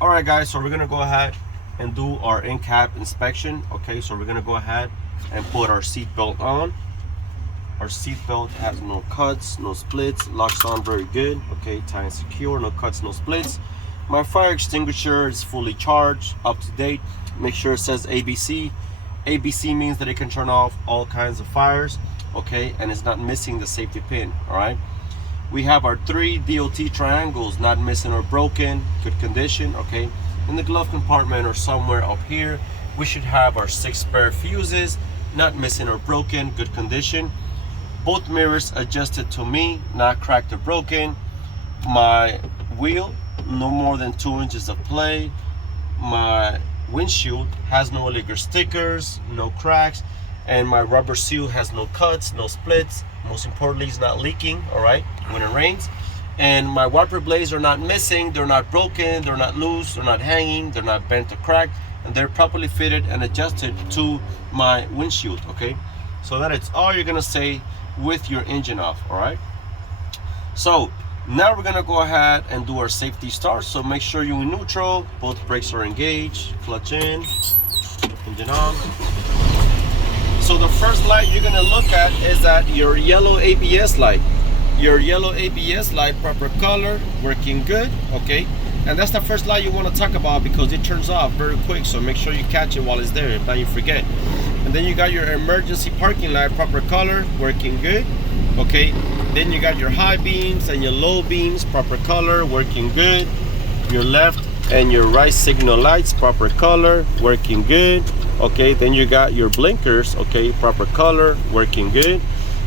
All right, guys, so we're gonna go ahead and do our in-cab inspection. Okay, so we're gonna go ahead and put our seat belt on. Our seat belt has no cuts, no splits, locks on very good. Okay, tight and secure, no cuts, no splits. My fire extinguisher is fully charged, up to date. Make sure it says ABC. ABC means that it can turn off all kinds of fires, okay, and it's not missing the safety pin. All right, we have our 3 DOT triangles, not missing or broken, good condition. Okay, in the glove compartment or somewhere up here, we should have our 6 spare fuses, not missing or broken, good condition. Both mirrors adjusted to me, not cracked or broken. My wheel, no more than 2 inches of play. My windshield has no illegal stickers, no cracks, and my rubber seal has no cuts, no splits. Most importantly, it's not leaking, all right, when it rains. And my wiper blades are not missing, they're not broken, they're not loose, they're not hanging, they're not bent or cracked, and they're properly fitted and adjusted to my windshield. Okay, so that is all you're gonna say with your engine off. All right, so now we're gonna go ahead and do our safety start. So make sure you're in neutral, both brakes are engaged, clutch in, engine on. So the first light you're gonna look at is that your yellow ABS light. Your yellow ABS light, proper color, working good, okay? And that's the first light you wanna talk about because it turns off very quick, so make sure you catch it while it's there, if not you forget. And then you got your emergency parking light, proper color, working good, okay? Then you got your high beams and your low beams, proper color, working good. Your left and your right signal lights, proper color, working good. Okay, then you got your blinkers, okay, proper color, working good.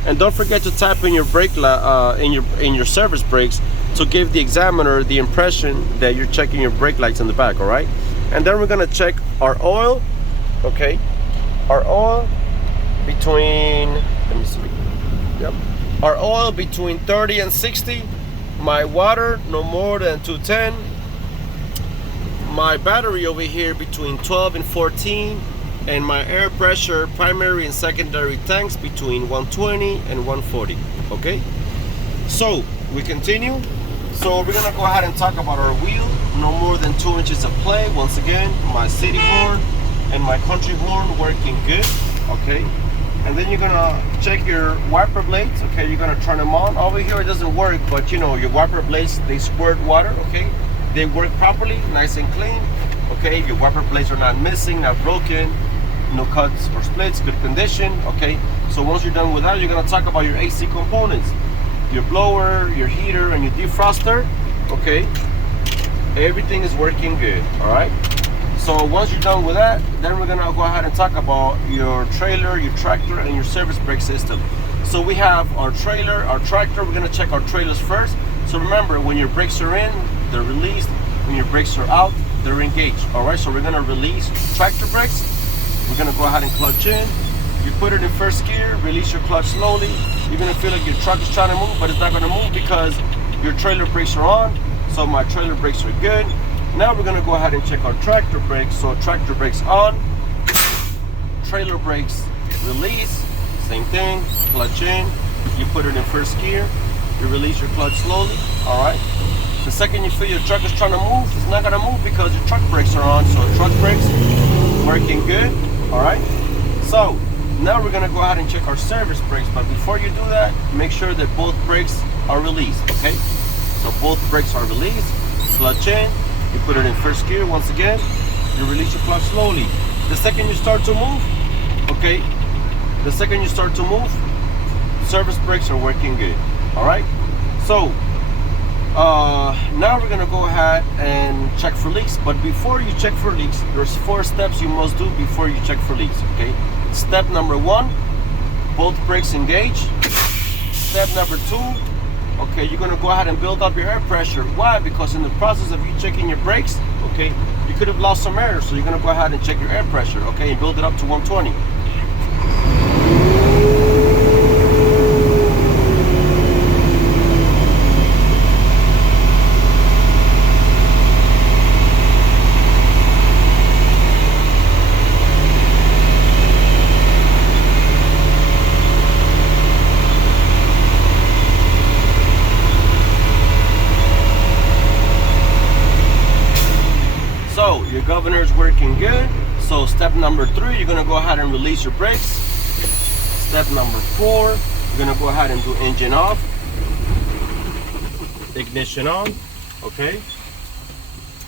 And don't forget to tap in your brake in your service brakes to give the examiner the impression that you're checking your brake lights in the back. All right, and then we're gonna check our oil. Okay, our oil between, let me see, yep, our oil between 30 and 60. My water no more than 210. My battery over here between 12 and 14. And my air pressure, primary and secondary tanks, between 120 and 140. Okay, so we continue. So we're gonna go ahead and talk about our wheel. No more than 2 inches of play. Once again, my city horn and my country horn working good. Okay, and then you're gonna check your wiper blades. Okay, you're gonna turn them on. Over here it doesn't work, but you know your wiper blades, they squirt water. Okay, they work properly, nice and clean. Okay, your wiper blades are not missing, not broken, no cuts or splits, good condition. Okay, so once you're done with that, you're gonna talk about your AC components, your blower, your heater, and your defroster. Okay, everything is working good. All right, so once you're done with that, then we're gonna go ahead and talk about your trailer, your tractor, and your service brake system. So we have our trailer, our tractor. We're gonna check our trailers first. So remember, when your brakes are in, they're released. When your brakes are out, they're engaged. All right, so we're gonna release tractor brakes. We're gonna go ahead and clutch in. You put it in first gear, release your clutch slowly. You're gonna feel like your truck is trying to move, but it's not gonna move because your trailer brakes are on. So my trailer brakes are good. Now we're gonna go ahead and check our tractor brakes. So tractor brakes on, trailer brakes release, same thing, clutch in. You put it in first gear, you release your clutch slowly, all right? The second you feel your truck is trying to move, it's not gonna move because your truck brakes are on. So truck brakes working good. All right, so now we're gonna go ahead and check our service brakes, but before you do that, make sure that both brakes are released. Okay, so both brakes are released. Clutch in, you put it in first gear. Once again, you release your clutch slowly. The second you start to move, okay, the second you start to move, service brakes are working good. All right, so now we're gonna go ahead and check for leaks, but before you check for leaks, there's 4 steps you must do before you check for leaks. Okay, step number 1, both brakes engaged. Step number 2, okay, you're gonna go ahead and build up your air pressure. Why? Because in the process of you checking your brakes, okay, you could have lost some air, so you're gonna go ahead and check your air pressure, okay, and build it up to 120. governor is working good. So step number 3, you're gonna go ahead and release your brakes. Step number 4, you're gonna go ahead and do engine off, ignition on. Okay,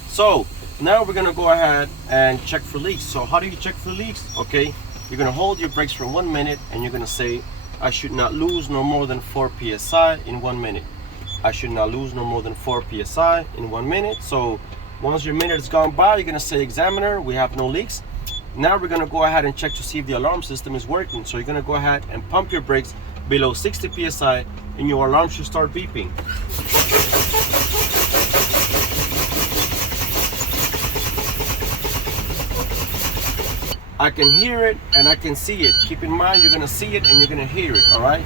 so now we're gonna go ahead and check for leaks. So how do you check for leaks? Okay, you're gonna hold your brakes for 1 minute and you're gonna say, I should not lose no more than 4 psi in 1 minute. I should not lose no more than 4 psi in 1 minute. So once your minute has gone by, you're gonna say, examiner, we have no leaks. Now we're gonna go ahead and check to see if the alarm system is working. So you're gonna go ahead and pump your brakes below 60 psi and your alarm should start beeping. I can hear it and I can see it. Keep in mind, you're gonna see it and you're gonna hear it, all right?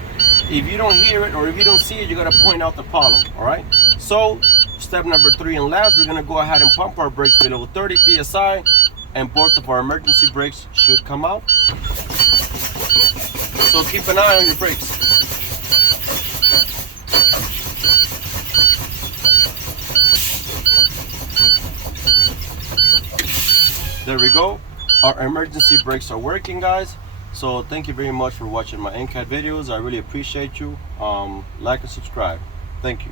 If you don't hear it or if you don't see it, you gotta point out the problem, all right? So step number 3 and last, we're gonna go ahead and pump our brakes below 30 psi and both of our emergency brakes should come out. So keep an eye on your brakes. There we go. Our emergency brakes are working, guys. So thank you very much for watching my Incab videos. I really appreciate you. Like and subscribe. Thank you.